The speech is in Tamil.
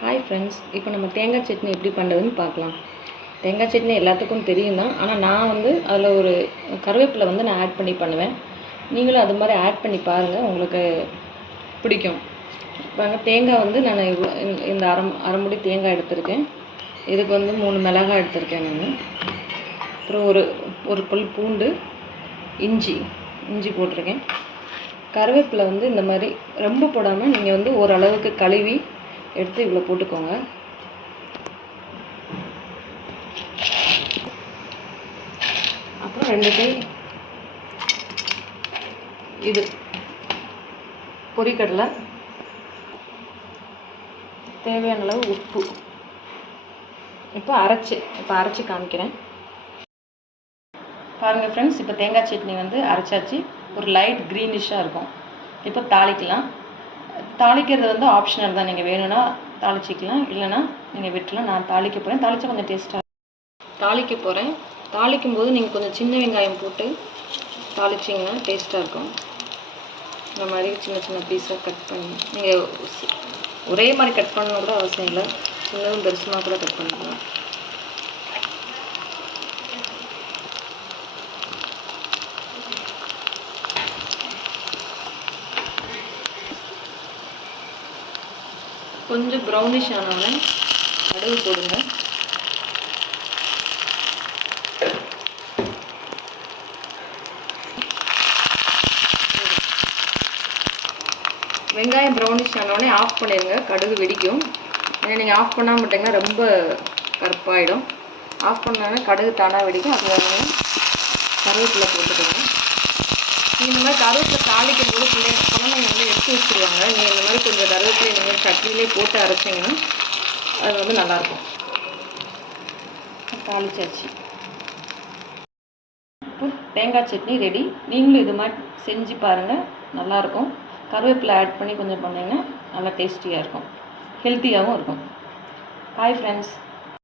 ஹாய் ஃப்ரெண்ட்ஸ், இப்போ நம்ம தேங்காய் சட்னி எப்படி பண்ணுறதுன்னு பார்க்கலாம். தேங்காய் சட்னி எல்லாத்துக்கும் தெரியும் தான். ஆனால் நான் அதில் ஒரு கருவேப்பிலை நான் ஆட் பண்ணி பண்ணுவேன். நீங்களும் அது மாதிரி ஆட் பண்ணி பாருங்கள், உங்களுக்கு பிடிக்கும். பாருங்கள், தேங்காய் நான் இந்த அரைமுடி தேங்காய் எடுத்திருக்கேன். இதுக்கு 3 மிளகாய் எடுத்திருக்கேன் நான். அப்புறம் ஒரு பல் பூண்டு, இஞ்சி போட்டிருக்கேன். கருவேப்பிலை இந்த மாதிரி ரொம்ப போடாமல் நீங்கள் ஓரளவுக்கு கழுவி எடுத்து இவ்வளோ போட்டுக்கோங்க. அப்புறம் 2 கை இது பொரிக்கடலை, தேவையான அளவு உப்பு. இப்போ அரைச்சி காமிக்கிறேன் பாருங்கள் ஃப்ரெண்ட்ஸ். இப்போ தேங்காய் சட்னி அரைச்சாச்சு. ஒரு லைட் க்ரீனிஷாக இருக்கும். இப்போ தாளிக்கலாம். தாளிக்கிறது ஆப்ஷனல் தான். நீங்கள் வேணும்னா தாளிச்சிக்கலாம், இல்லைனா நீங்கள் விட்டுலாம். நான் தாளிக்க போகிறேன். தாளித்தா கொஞ்சம் டேஸ்ட்டாக தாளிக்க போகிறேன். தாளிக்கும் போது நீங்கள் கொஞ்சம் சின்ன வெங்காயம் போட்டு தாளிச்சிங்கன்னா டேஸ்ட்டாக இருக்கும். இந்த மாதிரி சின்ன சின்ன பீஸாக கட் பண்ணி, நீங்கள் ஒரே மாதிரி கட் பண்ணணும் கூட அவசியம் இல்லை. சின்னதும் பெருசுமாக கூட கட் பண்ணிக்கலாம். கொஞ்சம் ப்ரௌனிஷ் ஆனோடனே கடுகு போடுங்க. வெங்காயம் ப்ரௌனிஷ் ஆனோடனே ஆஃப் பண்ணிடுங்க. கடுகு வெடிக்கும். ஏன்னா நீங்கள் ஆஃப் பண்ணாமல் விட்டிங்கன்னா ரொம்ப கருப்பாயிடும். ஆஃப் பண்ணோடனே கடுகு தானாக வெடிக்கும். அது கருவேப்பிலை போட்டுக்கோங்க. நீங்கள் இந்த மாதிரி கருவேப்பிலை தாளிக்கும் போது குழந்தைங்க எடுத்து வச்சுருவாங்க. நீங்கள் இந்த மாதிரி கொஞ்சம் கருவேப்பிலை நீங்கள் சட்னிலே போட்டு அரைச்சிங்கன்னா அது நல்லாயிருக்கும். தாளிச்சாச்சு. இப்போ தேங்காய் சட்னி ரெடி. நீங்களும் இது மாதிரி செஞ்சு பாருங்கள், நல்லாயிருக்கும். கருவேப்பிலை ஆட் பண்ணி கொஞ்சம் பண்ணிங்கன்னா நல்லா டேஸ்டியாக இருக்கும், ஹெல்த்தியாகவும் இருக்கும். Hi friends.